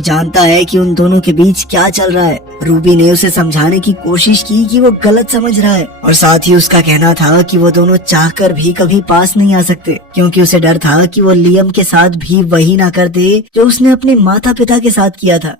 जानता है कि उन दोनों के बीच क्या चल रहा है। रूबी ने उसे समझाने की कोशिश की कि वो गलत समझ रहा है और साथ ही उसका कहना था कि वो दोनों चाहकर भी कभी पास नहीं आ सकते, क्योंकि उसे डर था कि वो लियम के साथ भी वही ना कर दे जो उसने अपने माता पिता के साथ किया था।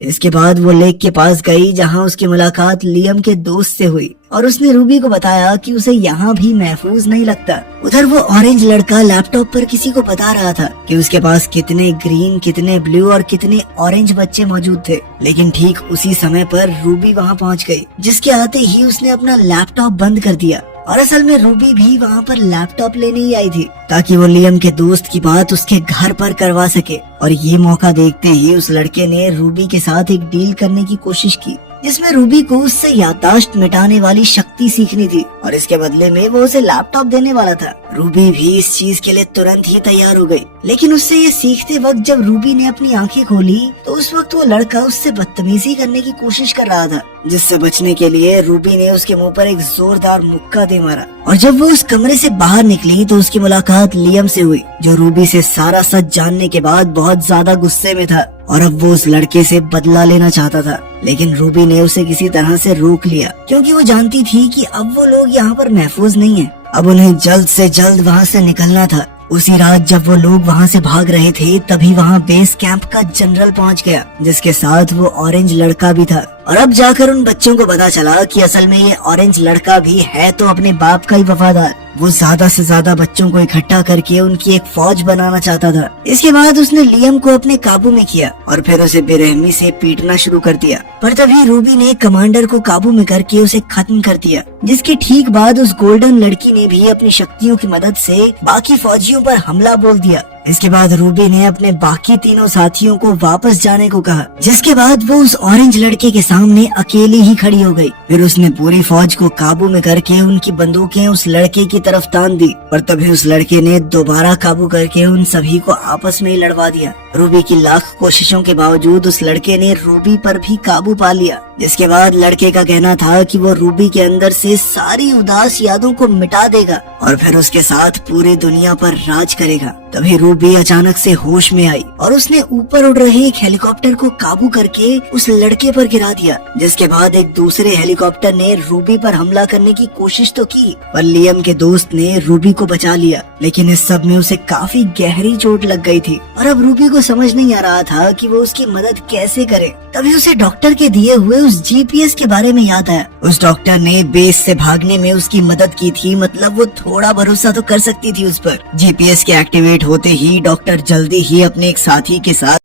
इसके बाद वो लेक के पास गई जहाँ उसकी मुलाकात लियम के दोस्त से हुई और उसने रूबी को बताया कि उसे यहाँ भी महफूज नहीं लगता। उधर वो ऑरेंज लड़का लैपटॉप पर किसी को बता रहा था कि उसके पास कितने ग्रीन, कितने ब्लू और कितने ऑरेंज बच्चे मौजूद थे। लेकिन ठीक उसी समय पर रूबी वहाँ पहुँच गई, जिसके आते ही उसने अपना लैपटॉप बंद कर दिया। और असल में रूबी भी वहाँ पर लैपटॉप लेने ही आई थी ताकि वो लियम के दोस्त की बात उसके घर पर करवा सके। और ये मौका देखते ही उस लड़के ने रूबी के साथ एक डील करने की कोशिश की, जिसमें रूबी को उससे याददाश्त मिटाने वाली शक्ति सीखनी थी और इसके बदले में वो उसे लैपटॉप देने वाला था। रूबी भी इस चीज के लिए तुरंत ही तैयार हो गई। लेकिन उससे ये सीखते वक्त जब रूबी ने अपनी आंखें खोली तो उस वक्त वो लड़का उससे बदतमीजी करने की कोशिश कर रहा था, जिससे बचने के लिए रूबी ने उसके मुंह पर एक जोरदार मुक्का दे मारा। और जब वो उस कमरे से बाहर निकली तो उसकी मुलाकात लियम से हुई, जो रूबी से सारा सच जानने के बाद बहुत ज्यादा गुस्से में था और अब वो उस लड़के से बदला लेना चाहता था। लेकिन रूबी ने उसे किसी तरह से रोक लिया, क्योंकि वो जानती थी कि अब वो लोग यहाँ पर महफूज नहीं है। अब उन्हें जल्द से जल्द वहाँ से निकलना था। उसी रात जब वो लोग वहाँ से भाग रहे थे तभी वहाँ बेस कैंप का जनरल पहुँच गया, जिसके साथ वो ऑरेंज लड़का भी था। और अब जाकर उन बच्चों को पता चला कि असल में ये ऑरेंज लड़का भी है तो अपने बाप का ही वफादार। वो ज्यादा से ज्यादा बच्चों को इकट्ठा करके उनकी एक फौज बनाना चाहता था। इसके बाद उसने लियम को अपने काबू में किया और फिर उसे बेरहमी से पीटना शुरू कर दिया। पर तभी रूबी ने कमांडर को काबू में करके उसे खत्म कर दिया, जिसके ठीक बाद उस गोल्डन लड़की ने भी अपनी शक्तियों की मदद से बाकी फौजियों पर हमला बोल दिया। इसके बाद रूबी ने अपने बाकी तीनों साथियों को वापस जाने को कहा, जिसके बाद वो उस ऑरेंज लड़के के सामने अकेली ही खड़ी हो गई। फिर उसने पूरी फौज को काबू में करके उनकी बंदूकें उस लड़के की तरफ तान दी और तभी उस लड़के ने दोबारा काबू करके उन सभी को आपस में ही लड़वा दिया। रूबी की लाख कोशिशों के बावजूद उस लड़के ने रूबी पर भी काबू पा लिया, जिसके बाद लड़के का कहना था कि वो रूबी के अंदर से सारी उदास यादों को मिटा देगा और फिर उसके साथ पूरी दुनिया पर राज करेगा। तभी रूबी अचानक से होश में आई और उसने ऊपर उड़ रहे एक हेलीकॉप्टर को काबू करके उस लड़के पर गिरा दिया, जिसके बाद एक दूसरे हेलीकॉप्टर ने रूबी पर हमला करने की कोशिश तो की, पर लियम के दोस्त ने रूबी को बचा लिया। लेकिन इस सब में उसे काफी गहरी चोट लग गई थी और अब रूबी को समझ नहीं आ रहा था कि वो उसकी मदद कैसे करे। तभी उसे डॉक्टर के दिए हुए उस जीपीएस के बारे में याद आया। उस डॉक्टर ने बेस से भागने में उसकी मदद की थी, मतलब वो थोड़ा भरोसा तो कर सकती थी उस पर। जीपीएस के एक्टिवेट होते ही डॉक्टर जल्दी ही अपने एक साथी के साथ